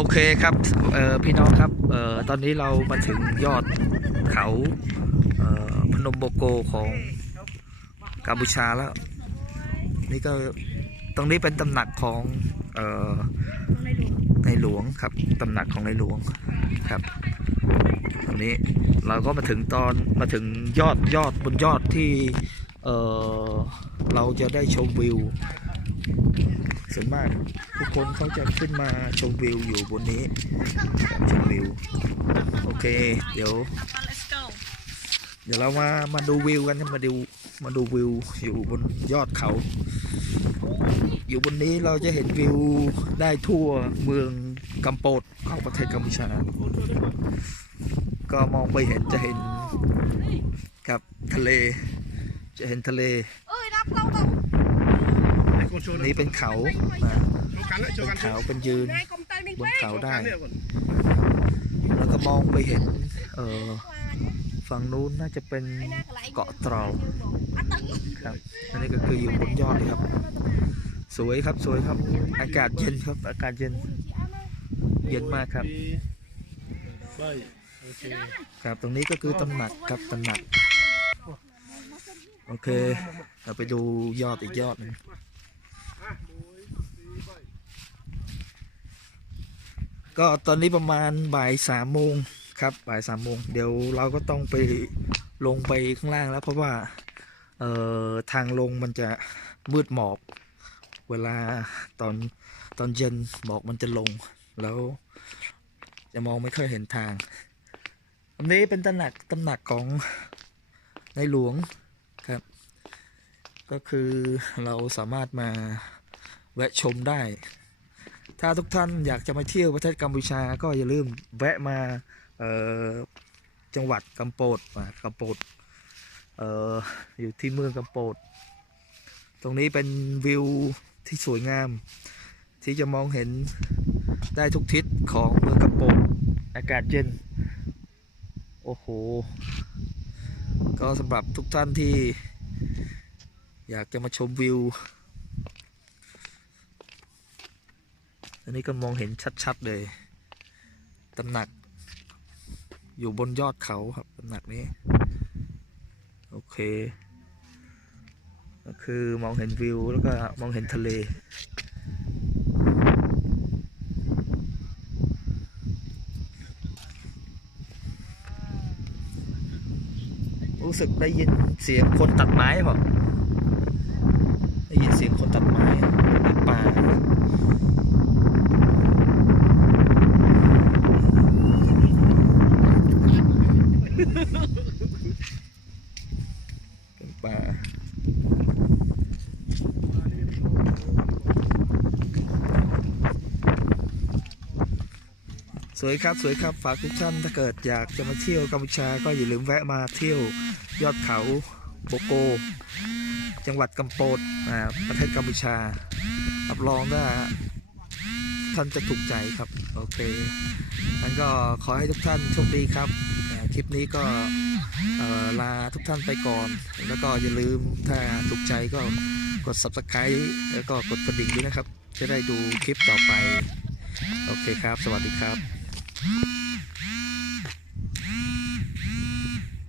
อเคครับเออพี่น้องครับเออตอนนี้เรามาถึงยอดเขาเออพนมโบโกของกัมพูชาแล้ว นี่ก็ตรงนี้เป็นตำหนักของเออในหลวงครับตำหนักของในหลวงครับตรงนี้เราก็มาถึงตอนมาถึงยอดยอดบนยอดที่เออเราจะได้ชมวิว ส่วนมากทุกคนเขาจะขึ้นมาชมวิวอยู่บนนี้ชมวิว โอเค เดี๋ยว เดี๋ยวเรามามาดูวิวกันมาดูมาดูวิวอยู่บนยอดเขา อยู่บนนี้เราจะเห็นวิวได้ทั่วเมืองกัมโปดของประเทศกัมพูชา ก็มองไปเห็นจะเห็นกับทะเล จะเห็นทะเล ơi đắp lâu đâu นี้เป็นเขาอ่าเป็นเขาเป็นยืน đây công tay mình บนเขาได้ แล้วก็มองไปเห็น เออฝั่งนู้นน่าจะเป็นเกาะเตราครับอันนี้ก็คืออยู่บนยอดเลยครับ สวยครับสวยครับ อากาศเย็นครับ อากาศเย็น เย็นมากครับครับตรงนี้ก็คือตำหนักครับตำหนัก โอเค เราไปดูยอดอีกยอดหนึง ก็ตอนนี้ประมาณบ่ายสามโมงครับบ่ายสามโมงเดี๋ยวเราก็ต้องไปลงไปข้างล่างแล้วเพราะว่าเอ่อทางลงมันจะมืดหมอกเวลาตอนตอนเย็นหมอกมันจะลง แล้วจะมองไม่ค่อยเห็นทางอันนี้เป็นตำหนักตำหนักของในหลวงครับ ก็คือเราสามารถมาแวะชมได้ ถ้าทุกท่านอยากจะมาเที่ยวประเทศกัมพูชาก็อย่าลืมแวะมาจังหวัดกัมโปดกัมโปดเอ่ออยู่ที่เมืองกัมโปดตรงนี้เป็นวิวที่สวยงาม ที่จะมองเห็นได้ทุกทิศของเมืองกัมโปดอากาศเย็น โอ้โห ก็สำหรับทุกท่านที่อยากจะมาชมวิว อันนี้ก็มองเห็นชัดๆเลยตำหนัก อยู่บนยอดเขาครับตำหนักนี้ โอเค ก็คือมองเห็นวิวแล้วก็มองเห็นทะเลรู้สึกได้ยินเสียงคนตัดไม้เปล่าได้ยินเสียงคนตัดไม้ในป่า ป่าสวยครับสวยครับฝากทุกท่านถ้าเกิดอยากจะมาเที่ยวกัมพูชาก็อย่าลืมแวะมาเที่ยวยอดเขาโบโก จังหวัดกัมโปดอ่าประเทศกัมพูชารับรองว่าท่านจะถูกใจครับ โอเคงั้นก็ขอให้ทุกท่านโชคดีครับคลิปนี้ก็ ลาทุกท่านไปก่อน แล้วก็อย่าลืมถ้าถูกใจก็กด subscribe แล้วก็กดกระดิ่งด้วยนะครับ จะได้ดูคลิปต่อไป โอเคครับ สวัสดีครับ